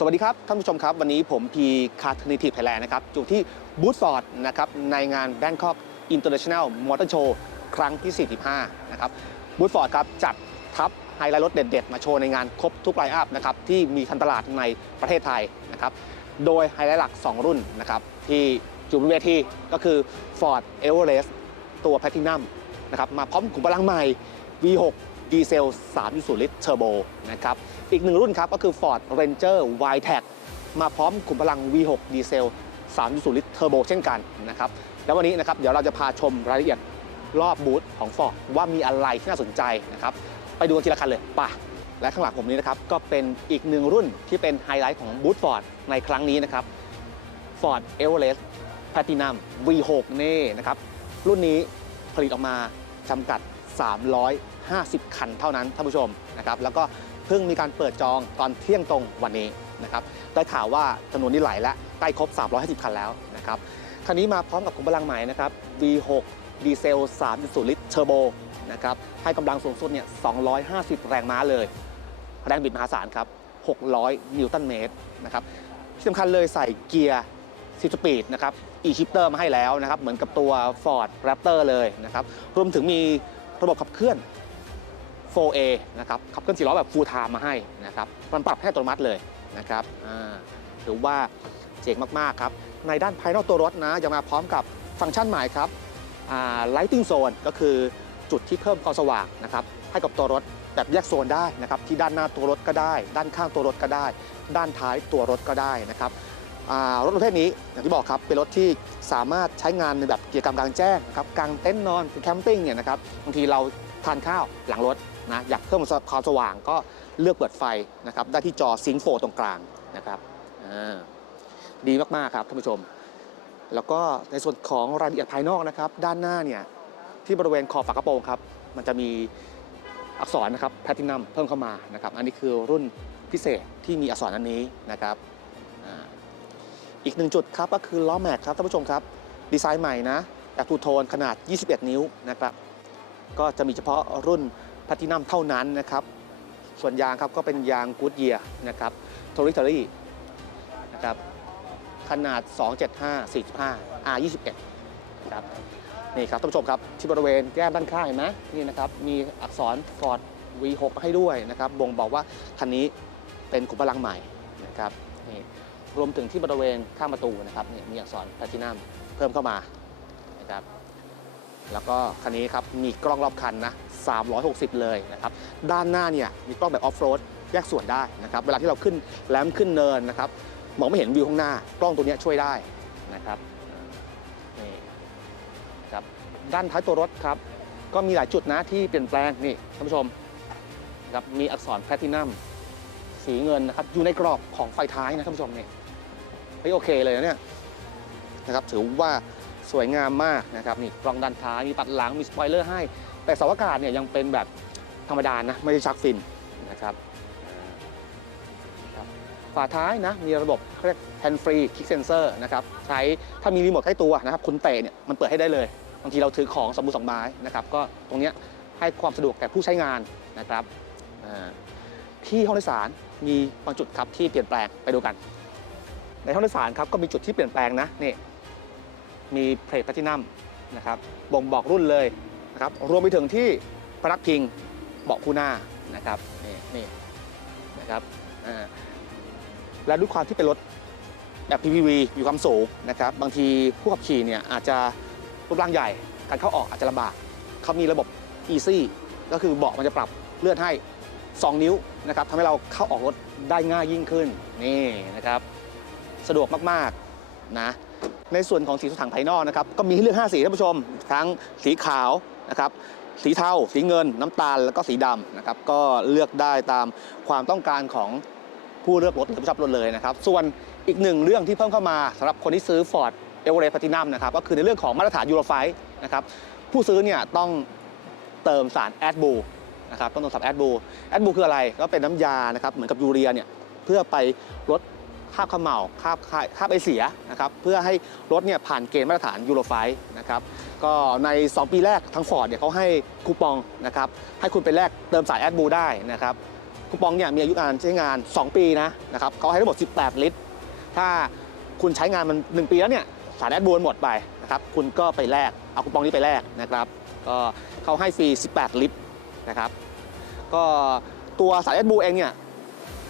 สวัสดีครับ ท่านผู้ชมครับ วันนี้ผมพีคาร์ทนิทีฟไทยแลนด์นะครับอยู่ที่บูธฟอร์ดนะครับในงาน Bangkok International Motor Show ครั้งที่ 45 นะครับบูธฟอร์ดครับจัดทัพไฮไลท์รถเด็ดๆ มาโชว์ในงานครบทุกไลน์อัพนะครับที่มีทันตลาดในประเทศไทยนะครับโดยไฮไลท์หลัก 2 รุ่นนะครับที่อยู่บนเวทีก็คือ Ford Everest ตัว Platinum นะครับมาพร้อมขุมพลังใหม่ V6 ดีเซล 3.0 ลิตรเทอร์โบนะครับ อีกหนึ่งรุ่นครับก็คือ Ford Ranger y t e c มาพร้อมขุมพลัง V6 ดีเซล 3.0 ลิตรเทอร์โบเช่นกันนะครับ แล้ววันนี้นะครับเดี๋ยวเราจะพาชมรายละเอียดรอบบูธของ Ford ว่ามีอะไรที่น่าสนใจนะครับ ไปดูกันทีละคันเลยป่ะและข้างหลังผมนี้นะครับก็เป็นอีกหนึ่งรุ่นที่เป็นไฮไลท์ของบูธ Ford ในครั้งนี้นะครับ Ford Everest Platinum V6 นี่นะครับ รุ่นนี้ผลิตออกมาจำกัด 50 คันเท่านั้นท่านผู้ชมนะครับแล้วก็เพิ่งมีการเปิดจองตอนเที่ยงตรงวันนี้นะครับได้ข่าวว่าจำนวนนี้ไหลและใกล้ครบ 350 คันแล้วนะครับคันนี้มาพร้อมกับขุมพลังใหม่นะครับ V6 ดีเซล 3.0 ลิตรเทอร์โบนะครับให้กำลังสูงสุดเนี่ย 250 แรงม้าเลย แรงบิดมหาศาลครับ 600 นิวตันเมตรนะครับที่สำคัญเลยใส่เกียร์ 10 สปีดนะครับ e-shifter มาให้แล้วนะครับ เหมือนกับตัว Ford Raptor เลยนะครับ รวมถึงมีระบบขับเคลื่อน 4A นะครับขับเคลื่อน4ล้อแบบ full time มาให้นะครับมันปรับให้อัตโนมัติเลยนะครับถือว่าเจ๋งมาก ๆ ครับ ในด้านภายนอกตัวรถนะยังมาพร้อมกับฟังก์ชันใหม่ครับอ่า lighting zone ก็คือจุดที่เพิ่มความสว่างนะครับให้กับตัวรถแบบแยกโซนได้นะครับที่ด้านหน้าตัวรถก็ได้ ด้านข้างตัวรถก็ได้ ด้านท้ายตัวรถก็ได้นะครับรถประเภทนี้อย่างที่บอกครับเป็นรถที่สามารถใช้งานในแบบกิจกรรมกลางแจ้งครับกลางเต็นท์นอนแคมปิ้งเนี่ยนะครับบางทีเราทานข้าวหลังรถ นะอยากเพิ่มความสว่างก็เลือกเปิดไฟนะครับได้ที่จอซิงโฟตรงกลางนะครับอ่าดีมาก ๆ ครับท่านผู้ชม แล้วก็ในส่วนของรายละเอียดภายนอกนะครับ ด้านหน้าเนี่ยที่บริเวณขอบฝากระโปรงครับมันจะมีอักษรนะครับแพลตินัมเพิ่มเข้ามานะครับ อันนี้คือรุ่นพิเศษที่มีอักษรอันนี้นะครับอีกหนึ่งจุดครับก็คือล้อแม็กครับท่านผู้ชมครับดีไซน์ใหม่นะแบบทูโทนขนาด 21 นิ้วนะครับก็จะมีเฉพาะรุ่น พัตินัมเท่านั้นนะครับ ส่วนยางครับก็เป็นยางกูดเยียนะครับโทริทอรี่นะครับขนาด 275 45 R 21 นะครับนี่ครับท่านผู้ชมครับที่บริเวณแก้มด้านข้างเห็นไหมนี่นะครับมีอักษร Ford V6 ให้ด้วยนะครับบ่งบอกว่าคันนี้เป็นขุมพลังใหม่นะครับนี่รวมถึงที่บริเวณข้างประตูนะครับนี่มีอักษรแพลตินัมเพิ่มเข้ามา แล้วก็คันนี้ครับมีกล้องรอบคันนะ 360 เลยนะครับ ด้านหน้าเนี่ยมีกล้องแบบออฟโรดแยกส่วนได้นะครับ เวลาที่เราขึ้นแลมขึ้นเนินนะครับ มองไม่เห็นวิวข้างหน้ากล้องตัวนี้ช่วยได้นะครับนี่ครับด้านท้ายตัวรถครับ ก็มีหลายจุดนะที่เปลี่ยนแปลงนี่ท่านผู้ชมนะครับมีอักษรแพลตินัมสีเงินนะครับอยู่ในกรอบของไฟท้ายนะท่านผู้ชมเนี่ยเฮ้ยโอเคเลยนะเนี่ยนะครับถือว่า สวยงามมากนะครับนี่กล้องด้านท้ายมีปัดหลังมีสปอยเลอร์ให้ แต่เสาอากาศเนี่ยยังเป็นแบบธรรมดานะไม่ได้ชักฟินนะครับฝาท้ายนะมีระบบเรียก hand free kick sensor นะครับใช้ถ้ามีรีโมทใกล้ตัวนะครับคุณเตะเนี่ยมันเปิดให้ได้เลยบางทีเราถือของสมบูรณ์สองไม้นะครับก็ตรงนี้ให้ความสะดวกแก่ผู้ใช้งานนะครับที่ห้องโดยสารมีบางจุดครับที่เปลี่ยนแปลงไปดูกัน ในห้องโดยสารครับก็มีจุดที่เปลี่ยนแปลงนะนี่ มีเพลทแพลตินัมนะครับบ่งบอกรุ่นเลยนะครับรวมไปถึงที่พนักพิงเบาะคู่หน้านะครับนี่นี่นะครับและด้วยความที่เป็นรถแบบ PPV มีความสูงนะครับบางทีผู้ขับขี่เนี่ยอาจจะรูปร่างใหญ่การเข้าออกอาจจะลำบากเขามีระบบ Easy ก็คือเบาะมันจะปรับเลื่อนให้ 2 นิ้วนะครับทำให้เราเข้าออกรถได้ง่ายยิ่งขึ้นนี่นะครับสะดวกมากๆนะ ในส่วนของสีสันถังภายนอกนะครับก็มีให้เลือก 5 สีท่านผู้ชม ทั้งสีขาวนะครับสีเทาสีเงิน น้ำตาลแล้วก็สีดำนะครับก็เลือกได้ตามความต้องการของผู้เลือกรถหรือผู้ชอบรถเลยนะครับส่วนอีกหนึ่งเรื่องที่เพิ่มเข้ามาสำหรับคนที่ซื้อ Ford e v e r e s t Platinum นะครับก็คือในเรื่องของมาตรฐานยูโรไฟนะครับผู้ซื้อเนี่ยต้องเติมสารแอดบูนะครับต้องตรวจสอบแอดบูแอดบูคืออะไรก็เป็นน้ำยานะครับเหมือนกับยูเรียเนี่ยเพื่อไปลด คาบเขม่าคาบคาบไอเสียนะครับเพื่อให้รถเนี่ยผ่านเกณฑ์มาตรฐานยูโรไฟนะครับก็ใน 2 ปีแรกทั้งฟอร์ดเนี่ยเขาให้คูปองนะครับให้คุณไปแลกเติมสายแอดบูได้นะครับคูปองเนี่ยมีอายุการใช้งาน 2 ปีนะนะครับเขาให้ทั้งหมด 18 ลิตร ถ้าคุณใช้งานมัน 1 ปีแล้วเนี่ยสารแอดบูนหมดไปนะครับคุณก็ไปแลกเอาคูปองนี้ไปแลกนะครับก็เขาให้ฟรี 18 ลิตรนะครับก็ตัวสารแอดบูเองเนี่ย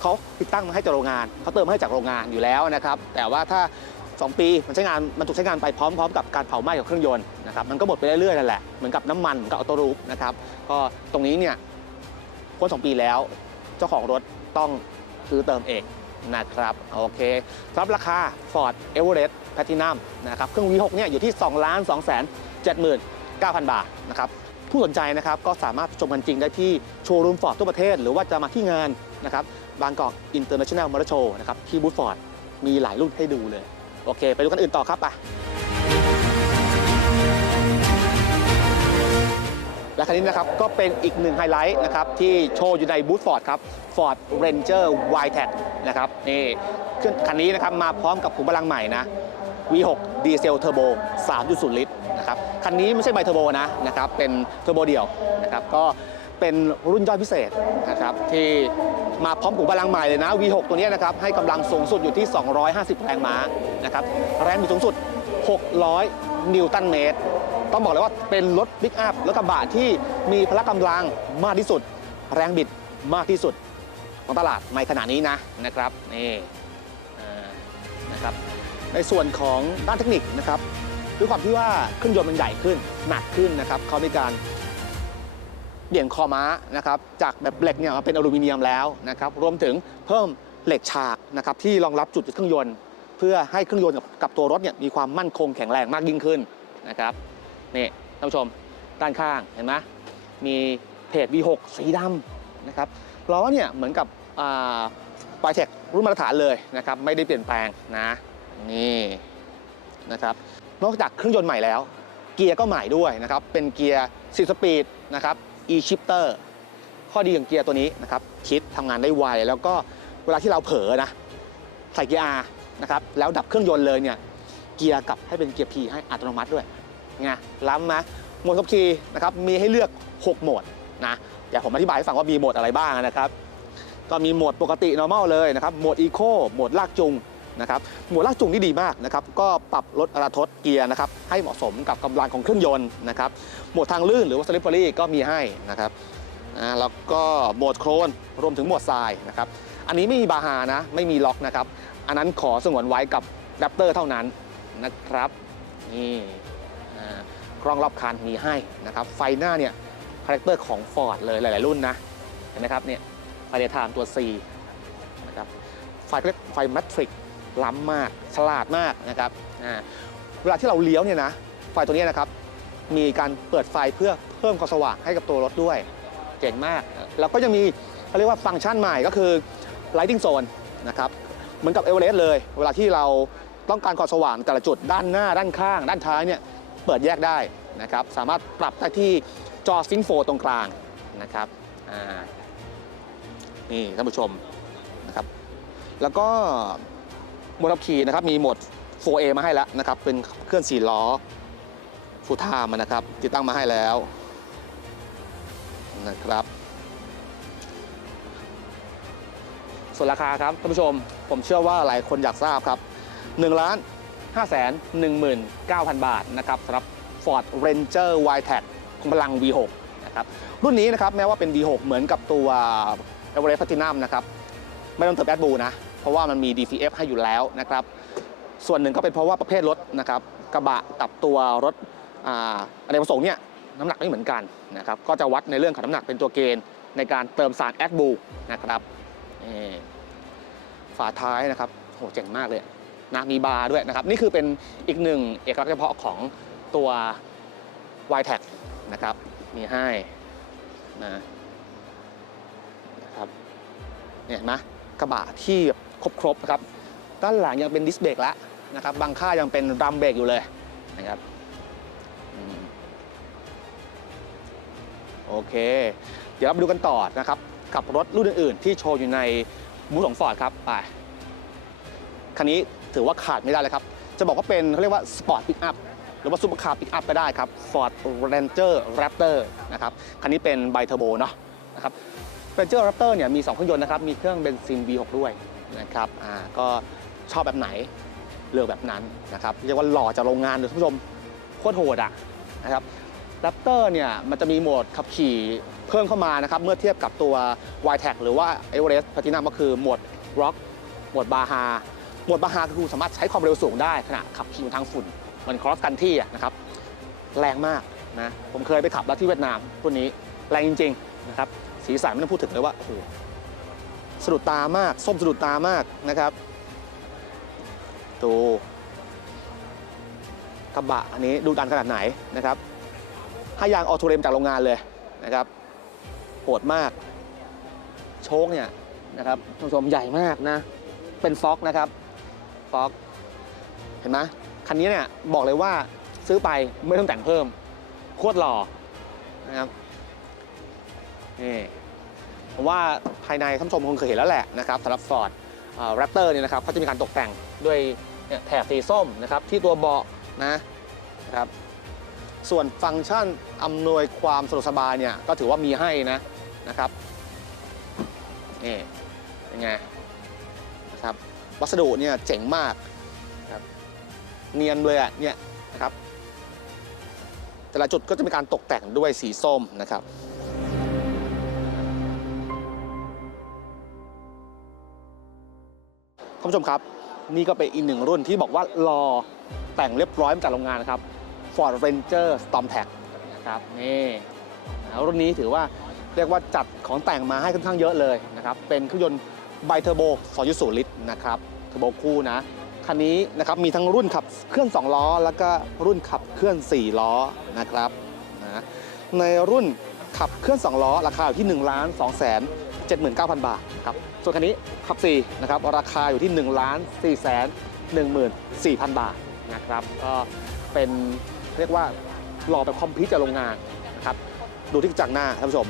เขาติดตั้งมาให้จากโรงงานเขาเติมมาให้จากโรงงานอยู่แล้วนะครับแต่ว่าถ้า 2 ปีมันใช้งานมันถูกใช้งานไปพร้อมๆ กับการเผาไหม้ของเครื่องยนต์นะครับมันก็หมดไปเรื่อยๆนั่นแหละเหมือนกับน้ำมันเหมือนกับออโต้รูปนะครับก็ตรงนี้เนี่ยพ้นสองปีแล้ว เจ้าของรถต้องซื้อเติมเองนะครับโอเคสำหรับราคา Ford Everest Platinum นะครับเครื่อง V6 เนี่ยอยู่ที่2ล้าน2แสน79,000 บาทนะครับผู้สนใจนะครับก็สามารถชมกันจริงได้ที่โชว์รูมฟอร์ดทั่วประเทศ หรือว่าจะมาที่งาน นะครับบางกอก International Motor Show นะครับที่บูธฟอร์ดมีหลายรุ่นให้ดูเลย โอเค ไปดูกันอื่นต่อครับไปและคันนี้นะครับก็เป็นอีกหนึ่งไฮไลท์นะครับที่โชว์อยู่ในบูธฟอร์ดครับ Ford Ranger y t e c นะครับนี่คันนี้นะครับมาพร้อมกับขุมพลังใหม่นะ V6 ดีเซลเทอร์โบ 3.0 ลิตรนะครับคันนี้ไม่ใช่ไบเทอร์โบนะนะครับเป็นเทอร์โบเดี่ยวนะครับก็ เป็นรุ่นย่อยพิเศษนะครับที่มาพร้อมขุมพลังใหม่เลยนะ V6 ตัวนี้นะครับให้กำลังสูงสุดอยู่ที่ 250 แรงม้านะครับแรงบิดสูงสุด 600 นิวตันเมตร ต้องบอกเลยว่าเป็นรถปิกอัพรถกระบะที่มีพละกำลังมากที่สุด แรงบิดมากที่สุดของตลาดในขณะนี้นะนะครับนี่นะครับในส่วนของด้านเทคนิคนะครับด้วยความที่ว่าเครื่องยนต์มันใหญ่ขึ้นหนักขึ้นนะครับเขามีการ เปลี่ยนคอม้านะครับจากแบบเหล็กเนี่ยมาเป็นอลูมิเนียมแล้วนะครับรวมถึงเพิ่มเหล็กฉากนะครับที่รองรับจุดเครื่องยนต์ เพื่อให้เครื่องยนต์กับตัวรถเนี่ยมีความมั่นคงแข็งแรงมากยิ่งขึ้นนะครับนี่ท่านผู้ชมด้านข้างเห็นไหมมีเพจ V6 สีดำนะครับล้อเนี่ยเหมือนกับปลายเทครุ่นมาตรฐานเลยนะครับไม่ได้เปลี่ยนแปลงนะนี่นะครับนอกจากเครื่องยนต์ใหม่แล้ว เกียร์ก็ใหม่ด้วยนะครับเป็นเกียร์ 4 สปีดนะครับ e-shifter ข้อดีของเกียร์ตัวนี้นะครับคิดทำงานได้ไว แล้วก็เวลาที่เราเผลอนะใส่เกียร์ R นะครับแล้วดับเครื่องยนต์เลยเนี่ยเกียร์กลับให้เป็นเกียร์ P ให้อัตโนมัติด้วยไงล้ำนะโหมดขับขี่นะครับมีให้เลือก 6 โหมดนะเดี๋ยวผมอธิบายให้ฟังว่ามีโหมดอะไรบ้างนะครับ ก็มีโหมดปกติ normal เลยนะครับโหมด eco โหมดลากจูง นะครับหมวดลากจูงที่ดีมากนะครับก็ปรับลดอัตราทดเกียร์นะครับให้เหมาะสมกับกำลังของเครื่องยนต์นะครับหมวดทางลื่นหรือว่าสลิปเปอรี่ก็มีให้นะครับแล้วก็โหมดโครนรวมถึงโหมดทรายนะครับอันนี้ไม่มีบาฮานะไม่มีล็อกนะครับอันนั้นขอสงวนไว้กับแรปเตอร์เท่านั้นนะครับนี่กล้องรอบคันมีให้นะครับไฟหน้าเนี่ยคาแรคเตอร์ของ Ford เลยหลาย ๆ รุ่นนะเห็นไหมครับเนี่ยไฟเดย์ไทม์ตัว C นะครับไฟเรียกไฟแมทริก ล้ำมาก ฉลาดมากนะครับเวลาที่เราเลี้ยวเนี่ยนะไฟตัวนี้นะครับ มีการเปิดไฟเพื่อเพิ่มความสว่างให้กับตัวรถด้วย เจ๋งมาก แล้วก็ยังมีเขาเรียกว่าฟังก์ชันใหม่ก็คือ lighting zone นะครับเหมือนกับเอเวอเรสต์เลย เวลาที่เราต้องการความสว่างแต่ละจุดด้านหน้าด้านข้าง ด้านท้ายเนี่ยเปิดแยกได้นะครับ สามารถปรับได้ที่จอซิงโฟตรงกลางนะครับนี่ท่านผู้ชมนะครับ แล้วก็ หมดขับขี่นะครับมีโหมด 4A มาให้แล้วนะครับเป็นเครื่อง4ล้อฟูท่ามนะครับ ติดตั้งมาให้แล้วนะครับ ส่วนราคาครับท่านผู้ชมผมเชื่อว่าหลายคนอยากทราบครับ1ล้าน5แสน19,000 บาทนะครับสำหรับ Ford Ranger y t e c คุมพลัง V6 นะครับรุ่นนี้นะครับแม้ว่าเป็น V6 เหมือนกับตัว Everest Platinum นะครับไม่ต้องเติมแอดบูนะ เพราะว่ามันมี DCF ให้อยู่แล้วนะครับ ส่วนหนึ่งก็เป็นเพราะว่าประเภทรถนะครับกระบะกับตัวรถอ่าอเนกประสงค์เนี่ยน้ำหนักไม่เหมือนกันนะครับก็จะวัดในเรื่องของน้ำหนักเป็นตัวเกณฑ์ในการเติมสารแอดบูนะครับนี่ฝาท้ายนะครับโหเจ๋งมากเลยนะมีบาร์ด้วยนะครับ นี่คือเป็นอีกหนึ่งเอกลักษณ์เฉพาะของตัว y t e c นะครับ มีให้นะนะครับเนี่ยเห็นไหมกระบะที่แบบ ครบๆนะครับด้านหลังยังเป็นดิสเบรกแล้วนะครับบางค่ายังเป็นรัมเบรกอยู่เลยนะครับโอเค เดี๋ยวเราไปดูกันต่อนะครับกับรถรุ่นอื่นๆที่โชว์อยู่ในบูธของฟอร์ดครับไปคันนี้ถือว่าขาดไม่ได้เลยครับ จะบอกว่าเป็นเขาเรียกว่าสปอร์ตปิกอัพหรือว่าซูเปอร์คาร์ปิกอัพก็ได้ครับ Ford Ranger Raptor นะครับคันนี้เป็นไบเทอร์โบเนาะนะครับ Ranger Raptor เนี่ยมี 2 เครื่องยนต์นะครับ มีเครื่องเบนซิน V6 ด้วย นะครับอ่าก็ชอบแบบไหนเลือกแบบนั้นนะครับเรียกว่าหล่อจากโรงงานเลยท่านผู้ชมโคตรโหดอะนะครับ Raptor เนี่ยมันจะมีโหมดขับขี่เพิ่มเข้ามานะครับเมื่อเทียบกับตัว y t e c หรือว่า Everest Platinum ก็คือโหมด Rock โหมดบาฮาโหมดบาฮาคือสามารถใช้ความเร็วสูงได้ขณะขับขี่บนทางฝุ่นเหมันครอสกันที่อะนะครับแรงมากนะผมเคยไปขับแล้วที่เวียดนามตัวนี้แรงจริงๆนะครับสีสันไม่ต้องพูดถึงเลยว่าโอ้โห สะดุดตามาก ส้มสะดุดตามากนะครับดูกระบะอันนี้ดูดันขนาดไหนนะครับให้ยางออโตเรมจากโรงงานเลยนะครับโหดมาก โชคเนี่ยนะครับท่านผู้ชมใหญ่มากนะ เป็นฟ็อกนะครับฟ็อกเห็นไหมคันนี้เนี่ยบอกเลยว่าซื้อไปไม่ต้องแต่งเพิ่ม โคตรหล่อนะครับนี่ ผมว่าภายในท่านผู้ชมคงเคยเห็นแล้วแหละนะครับสำหรับ Ford แรปเตอร์เนี่ยนะครับเขาจะมีการตกแต่งด้วยแถบสีส้มนะครับที่ตัวเบาะนะนะครับส่วนฟังก์ชันอำนวยความสะดวกสบายเนี่ยก็ถือว่ามีให้นะนะครับนี่เป็นไงนะครับวัสดุเนี่ยเจ๋งมากนะครับเนียนเลยอะเนี่ยนะครับแต่ละจุดก็จะมีการตกแต่งด้วยสีส้มนะครับ ท่านผู้ชมครับ นี่ก็เป็นอีกหนึ่งรุ่นที่บอกว่ารอแต่งเรียบร้อยมาจากโรงงานนะครับ Ford Ranger Storm t a c นะครับนี่รุ่นนี้ถือว่าเรียกว่าจัดของแต่งมาให้ค่อนข้างเยอะเลยนะครับ เป็นเครื่องยนต์ไบเทอร์โบ 2.0 ลิตรนะครับเทอร์โบคู่นะ คันนี้นะครับมีทั้งรุ่นขับเคลื่อน 2 ล้อ แล้วก็รุ่นขับเคลื่อน 4 ล้อนะครับนะในรุ่นขับเคลื่อน 2 ล้อ ราคาอยู่ที่ 1 2 7 9 0 0 0 บาทครับ ส่วนคันนี้ขับ4นะครับราคาอยู่ที่ 1 4 1 4 0 0 บาทนะครับก็เป็นเรียกว่าหล่อแบบคอมพิวต์จากโรงงานนะครับดูที่จังหน้าท่านผู้ชม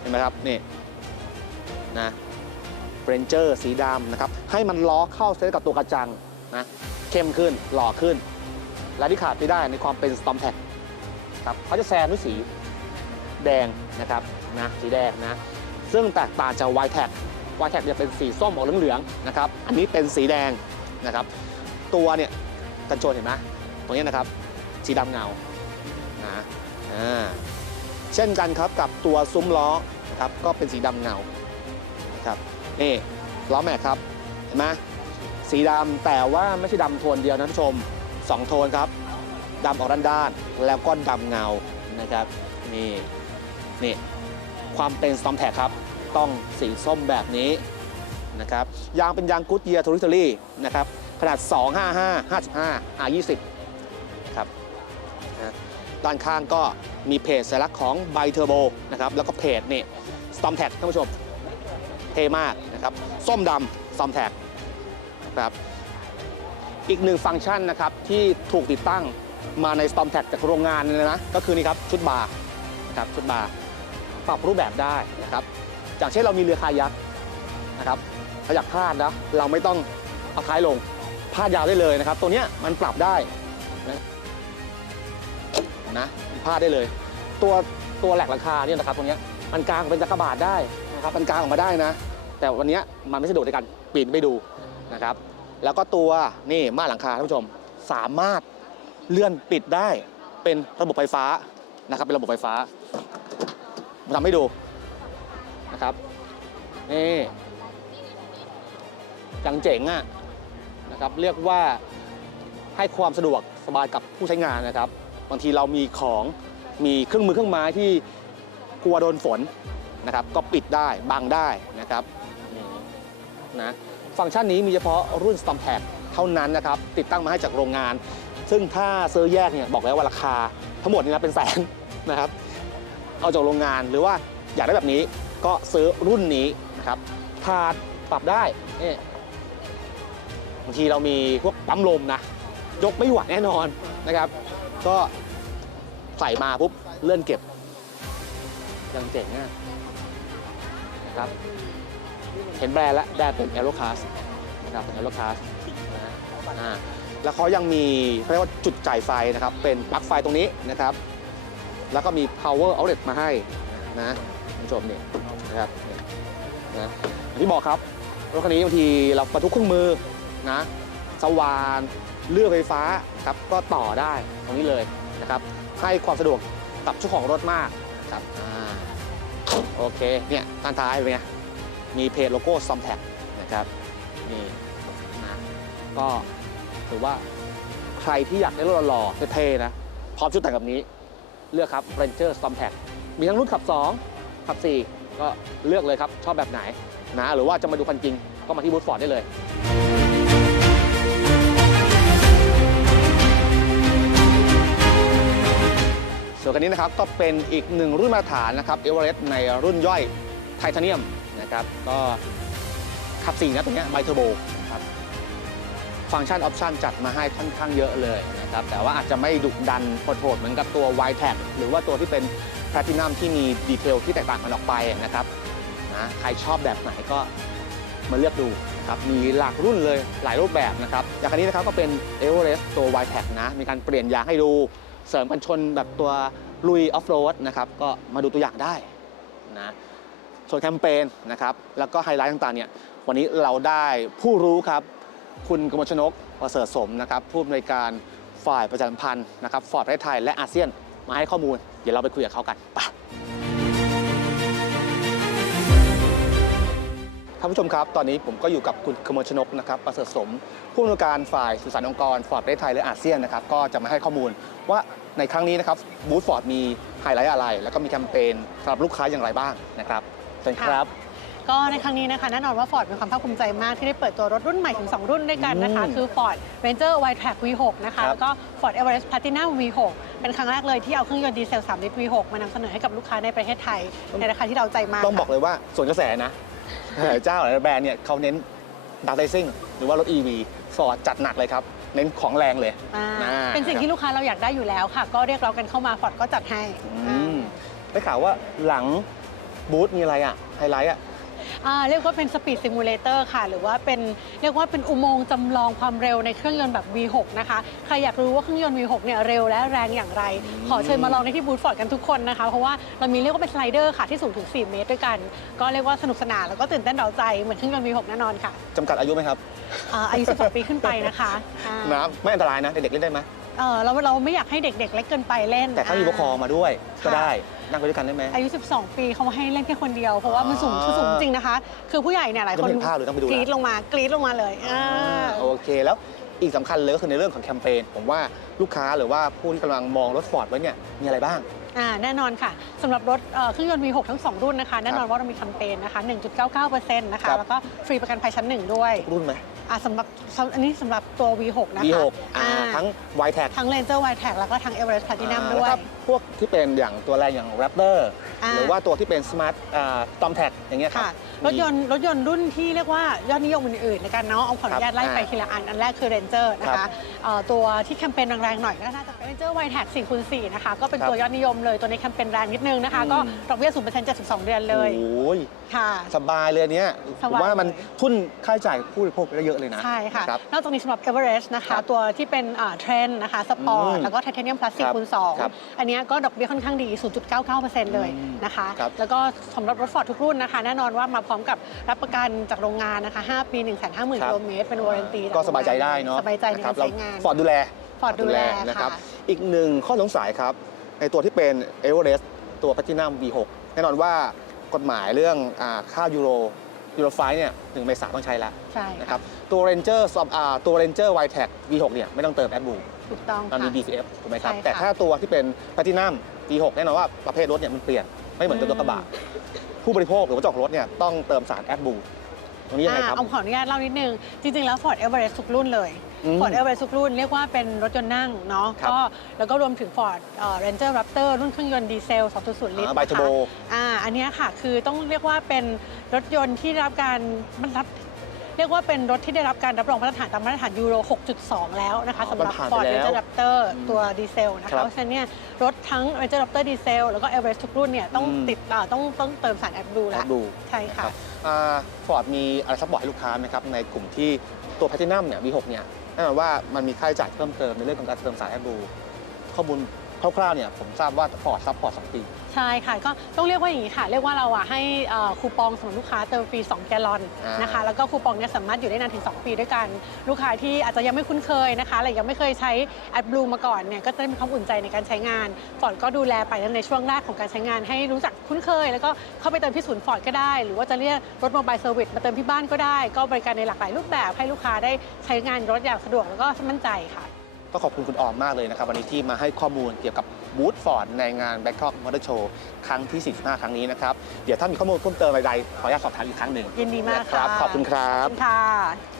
เห็นไหมครับนี่นะเรนเจอร์สีดำนะครับให้มันล้อเข้าเซตกับตัวกระจังนะเข้มขึ้นหล่อขึ้น และที่ขาดไม่ได้ในความเป็น Storm t a c ครับเขาจะแซมด้วยสีแดงนะครับนะสีแดงนะ ซึ่งแตกต่างจาก y t e c y t e c จะเป็นสีส้มออกเหลืองๆนะครับอันนี้เป็นสีแดงนะครับตัวเนี่ยกันชนเห็นไหมตรงนี้นะครับสีดำเงานะอ่าเช่นกันครับกับตัวซุ้มล้อนะครับก็เป็นสีดำเงานะครับนี่ล้อแม็กครับเห็นไหมสีดำแต่ว่าไม่ใช่ดำโทนเดียวนะท่านผู้ชมสองโทนครับดำออกด้านๆแล้วก็ดำเงานะครับนี่นี่ ความเป็น Storm t a c ครับ ต้องสีส้มแบบนี้นะครับยางเป็นยางกูดเยียร์ทูริทอรี่นะครับขนาด 255 55 R20 ครับด้านข้างก็มีเพจสัญลักษณ์ของไบเทอร์โบนะครับแล้วก็เพจนี่ Storm t a c ท่านผู้ชมเท่มากนะครับส้มดำ Storm t a c ครับอีกหนึ่งฟังก์ชันนะครับที่ถูกติดตั้งมาใน Storm t a c จากโรงงานเลยนะ ก็คือนี่ครับชุดบาร์นะครับชุดบาร์ ปรับรูปแบบได้นะครับอย่างเช่นเรามีเรือคายักนะครับถ้าอยากพาดนะเราไม่ต้องเอาท้ายลงพาดยาวได้เลยนะครับ ตัวเนี้ยมันปรับได้นะนะพาดได้เลย ตัวตัวแหลกหลังคาเนี่ยนะครับตรงเนี้ยมันกลางเป็นจักรบาทได้นะครับมันกลางออกมาได้นะ แต่วันเนี้ยมันไม่สะดวกในการปีนไปดูนะครับ แล้วก็ตัวนี่ม่านหลังคาท่านผู้ชมสามารถเลื่อนปิดได้เป็นระบบไฟฟ้านะครับเป็นระบบไฟฟ้า ทำให้ดูนะครับนี่จังเจ๋งอะนะครับเรียกว่าให้ความสะดวกสบายกับผู้ใช้งานนะครับ บางทีเรามีของมีเครื่องมือเครื่องไม้ที่กลัวโดนฝนนะครับก็ปิดได้บังได้นะครับนี่นะฟังก์ชันนี้มีเฉพาะรุ่น Storm t a c เท่านั้นนะครับ ติดตั้งมาให้จากโรงงาน ซึ่งถ้าซื้อแยกเนี่ยบอกแล้วว่าราคาทั้งหมดนี่นะเป็นแสนนะครับ เอาจากโรงงาน หรือว่าอยากได้แบบนี้ก็ซื้อรุ่นนี้นะครับถาดปรับได้นี่บางทีเรามีพวกปั๊มลมนะ ยกไม่ไหวแน่นอนนะครับ ก็ใส่มาปุ๊บเลื่อนเก็บยังเจ๋งอะนะครับ เห็นแบรนด์แล้วแบรนด์เป็น a e r o c a s นะครับเป็น a e r o c a s นะฮะแล้วเขายังมีเขาเรียกว่าจุดจ่ายไฟนะครับ เป็นปลั๊กไฟตรงนี้นะครับ แล้วก็มี power outlet มาให้นะคุณผู้ชมเนี่ยนะครับเนี่ยนะอย่างที่บอกครับรถคันนี้บางทีเราบรรทุกเครื่องมือนะสว่านเลือกไฟฟ้าครับก็ต่อได้ตรงนี้เลยนะครับให้ความสะดวกกับเจ้าของรถมากครับอ่าโอเคเนี่ยด้านท้ายเป็นไงมีเพจโลโก้ s o m t a c นะครับนี่นะก็ถือว่าใครที่อยากได้รถหล่อเท่ๆนะพร้อมชุดแต่งแบบนี้ เลือกครับ Ranger Storm t a c มีทั้งรุ่นขับ 2 ขับ 4 ก็เลือกเลยครับ ชอบแบบไหนนะหรือว่าจะมาดูคันจริง ก็มาที่บูธฟอร์ดได้เลยส่วนคันนี้นะครับก็เป็นอีกหนึ่งรุ่นมาตรฐานนะครับเอเวอเรสต์ในรุ่นย่อยไทเทเนียมนะครับก็ขับ4นะตรงนี้ไบเทอร์โบ ฟังก์ชันออปชันจัดมาให้ค่อนข้างเยอะเลยนะครับแต่ว่าอาจจะไม่ดุดันโหดเหมือนกับตัว y t a g หรือว่าตัวที่เป็นแพลตินัมที่มีดีเทลที่แตกต่างกันออกไปนะครับนะใครชอบแบบไหนก็มาเลือกดูครับมีหลากรุ่นเลยหลายรูปแบบนะครับอย่างคันนี้นะครับก็เป็น e v e r e s t ตัว y t a g นะมีการเปลี่ยนยางให้ดู เสริมกันชนแบบตัวลุยออฟโรดนะครับก็มาดูตัวอย่างได้นะส่วนแคมเปญนะครับแล้วก็ไฮไลท์ต่างๆเนี่ยวันนี้เราได้ผู้รู้ครับ คุณกมลชนกประเสริฐสมนะครับผู้อำนวยการฝ่ายประชาสัมพันธ์นะครับฟอร์ดประเทศไทยและอาเซียนมาให้ข้อมูล เดี๋ยวเราไปคุยกับเขากันไปท่านผู้ชมครับ ตอนนี้ผมก็อยู่กับคุณกมลชนกนะครับประเสริฐสม ผู้อำนวยการฝ่ายสื่อสารองค์กรฟอร์ดประเทศไทยและอาเซียนนะครับก็จะมาให้ข้อมูลว่าในครั้งนี้นะครับบูธฟอร์ดมีไฮไลท์อะไร แล้วก็มีแคมเปญสำหรับลูกค้าอย่างไรบ้างนะครับเชิญครับ ก็ในครั้งนี้นะคะแน่นอนว่า Ford มีความภาคภูมิใจมากที่ได้เปิดตัวรถรุ่นใหม่ถึง 2 รุ่นด้วยกันนะคะอืมคือ Ford Ranger Wildtrak V6 นะคะครับแล้วก็ Ford Everest Platinum V6 เป็นครั้งแรกเลยที่เอาเครื่องยนต์ดีเซล 3 ลิตร V6 มานำเสนอให้กับลูกค้าในประเทศไทย ในราคาที่เราใจมากต้องบอกค่ะเลยว่าส่วนกระแสนะหลายเจ้าหลายแบรนด์เนี่ยเขาเน้นดักไ c ซิ่งหรือว่ารถ EV ฟอร์ดจัดหนักเลยครับ เน้นของแรงเลยอ่าอ่าเป็นสิ่งที่ลูกค้าเราอยากได้อยู่แล้วค่ะ ก็เรียกร้องกันเข้ามา Ford ก็จัดให้อืมได้ข่าวว่าหลังบูธมีอะไรอะไฮไลท์อะ อ่าเรียกว่าเป็น Speed Simulator ค่ะ หรือว่าเป็นเรียกว่าเป็นอุโมงค์จำลองความเร็วในเครื่องยนต์แบบ V6 นะคะใครอยากรู้ว่าเครื่องยนต์ V6 เนี่ยเร็วและแรงอย่างไร ขอเชิญมาลองในที่บูธฟอร์ดกันทุกคนนะคะ เพราะว่าเรามีเรียกว่าเป็นสไลเดอร์ค่ะที่สูงถึง 4 เมตรด้วยกัน ก็เรียกว่าสนุกสนานแล้วก็ตื่นเต้นเร้าใจเหมือนเครื่องยนต์ V6 แน่นอนค่ะจำกัดอายุไหมครับอ่าอายุ12ปีขึ้นไปนะคะอ่าน้ำไม่อันตรายนะเด็กๆเล่นได้ไหม เอ่อเราเราไม่อยากให้เด็ก ๆ เล็กเกินไปเล่นแต่ถ้ามีผู้ปกครองมาด้วยก็ค่ะได้นั่งไปด้วยกันได้ไหม อายุ 12 ปีเขาให้เล่นแค่คนเดียว เพราะว่ามันสูงอ๋อคือสูงจริงนะคะ คือผู้ใหญ่เนี่ยหลายคนจะไม่เห็นภาพเลยต้องไปดู กรี๊ดแล้วลงมากรี๊ดลงมาเลยอ่า โอเคแล้วอีกสำคัญเลยก็คือในเรื่องของแคมเปญผมว่าลูกค้าหรือว่าผู้ที่กำลังมองรถฟอร์ดไว้เนี่ยมีอะไรบ้าง อ่าแน่นอนค่ะสำหรับรถเอ่อเครื่องยนต์ V6 ทั้ง 2 รุ่นนะคะ แน่นอนว่าเรามีแคมเปญนะคะ 1.99%นะคะ ครับ แล้วก็ฟรีประกันภัยชั้น 1 ด้วยรุ่นไหม อ่าสำหรับสำอันนี้สำหรับตัว V6 นะคะ V6 อ่าอ่าทั้ง y t a g ทั้ง Ranger Wildtrak แล้วก็ทั้ง Everest Platinum อ่าด้วยแล้พวกที่เป็นอย่างตัวแรงอย่าง Raptor อ่า หรือว่าตัวที่เป็น Smart อ่า Storm Tag อย่างเงี้ยครับค่ะรถยนต์รถยนต์รุ่นที่เรียกว่ายอดนิยมอื่นๆในการเนาะเอาขออนุญาตไล่ไปอ่าทีละอัน อันแรกคือ Ranger นะครัคะบเอ่อตัวที่แคมเปญแรงๆหน่อยก็น่าจะเป็น Ranger Wildtrak 4คูณ4นะคะ ก็เป็นครับตัวยอดนิยมเลยตัวนี้แคมเปญแรงนิดนึงนะคะอืมก็ดอกเบี้ย0% 72เดือนเลยโอ้ยค่ะ สบายเลยอันเนี้ยสผมบายว่ามันเลยทุนค่าใช้จ่ายผู้บริโภคได้เยอะเลยนะใช่ค่ะ รับ นอกจากนี้สำหรับ Everest นะครัคะ บตัวที่เป็นเทรนนะคะสปอร์อืตมแล้วก็ไทเทเนียมพลาสติกครับคูณครับ2อันเนี้ยก็ดอกเบี้ยค่อนข้างดี 0.99%เลยอืมนะคะ ครับแล้วก็สำหรับรถฟอร์ดทุกรุ่นนะคะ แน่นอนว่ามาพร้อมกับรับประกันจากโรงงานนะคะ 5 ปี 1 5 0 0 0 0ครักิบโลเมตรเป็นวารันตีก็สบายใจได้เนาะสบายใจในนะคการัรบเราใช้งาน ฟอร์ดดูแล Ford ดูแลนะครับค่ะอีกหนึ่งข้อสงสัยครับ ในตัวที่เป็น e v e r e s t ตัว Platinum V6 แน่นอนว่ากฎหมายเรื่องอาค่ายูโรยูโรไฟเนี่ยหนึ่งเมษาต้องใช้แล้วใช่นะครับตัว Ranger สอบอ่าตัว Ranger y t a g V6 เนี่ยไม่ต้องเติม AdBlue ถูกต้องมันมีค่ะ DCF ถูกไหมครับใช่ค่ะแต่ถ้าตัวที่เป็น Platinum V6 แน่นอนว่าประเภทรถเนี่ยมันเปลี่ยนไม่เหมือนกับตัวกระบะผู้บริโภคหรือว่าเจ้าของรถเนี่ยต้องเติมสาร AdBlue ตรงนี้ยังไงครับ เอาขออนุญาตเล่านิดนึง จริง ๆ แล้ว Ford Everest ทุกรุ่นเลย อืม Ford Everest ทุกรุ่นเรียกว่าเป็นรถยนต์นั่งเนาะครับก็แล้วก็รวมถึง Ford เอ่อ Ranger Raptor รุ่นเครื่องยนต์ดีเซล 2.0 ลิตรไบนะเทอร์โบคะอ่าอันเนี้ยค่ะคือต้องเรียกว่าเป็นรถยนต์ที่ได้รับการมันรับเรียกว่าเป็นรถที่ได้รับการรับรองมาตรฐานตามมาตรฐานยูโร 6.2 แล้วนะคะอ๋อสำหรับมันผ่านไป Ford แล้ว Ranger Raptor อืมตัวดีเซลนะครัคะบเพราะฉะนั้นเนี่ยรถทั้ง Ranger Raptor ดีเซลแล้วก็ Everest ทุกรุ่นเนี่ยต้องอืม ติดอ่าต้องต้องเติมสารแอดบลูแล้ว AdBlue ใช่ค่ะ ฟอร์ดมีอะไรซัพพอร์ตให้ลูกค้าไหมครับในกลุ่มที่ตัวแพทเทนัมเนี่ย V6 เนี่ยแน่นอนว่ามันมีค่าใช้จ่ายเพิ่มเติมในเรื่องของการเติมสาร AdBlue ข้อมูล คร่าวๆเนี่ยผมทราบว่าฟอร์ดซัพพอร์ต2ปี ใช่ค่ะก็ต้องเรียกว่าอย่างนี้ค่ะ เรียกว่าเราอะให้เอ่อคูปองสำหรับลูกค้าเติมฟรี 2 แกลลอนอ่านนะคะแล้วก็คูปองเนี้สามารถอยู่ได้นานถึง 2 ปีด้วยกัน ลูกค้าที่อาจจะยังไม่คุ้นเคยนะคะหรือยังไม่เคยใช้แอดบลูมาก่อนเนี่ยก็จะได้มีความอุ่นใจในการใช้งานฟอร์ดก็ดูแลไปในช่วงแรกของการใช้งานให้รู้จักคุ้นเคย แล้วก็เข้าไปเติมที่ศูนย์ฟอร์ดก็ได้ หรือว่าจะเรียกรถโมบายเซอร์วิสมาเติมที่บ้านก็ได้ ก็บริการในหลากหลายรูปแบบให้ลูกค้าได้ใช้งานรถอย่างสะดวกแล้วก็มั่นใจค่ะ ก็ขอบคุณคุณออมมากเลยนะครับวันนี้ที่มาให้ข้อมูลเกี่ยวกับบูธฟอร์ดในงาน Bangkok Motor Show ครั้งที่ 45 ครั้งนี้นะครับ เดี๋ยวถ้ามีข้อมูลเพิ่มเติมใดๆขออนุญาตสอบถามอีกครั้งหนึ่งยินดีมากนะครับค่ะขอบคุณครับ ขอบคุณค่ะ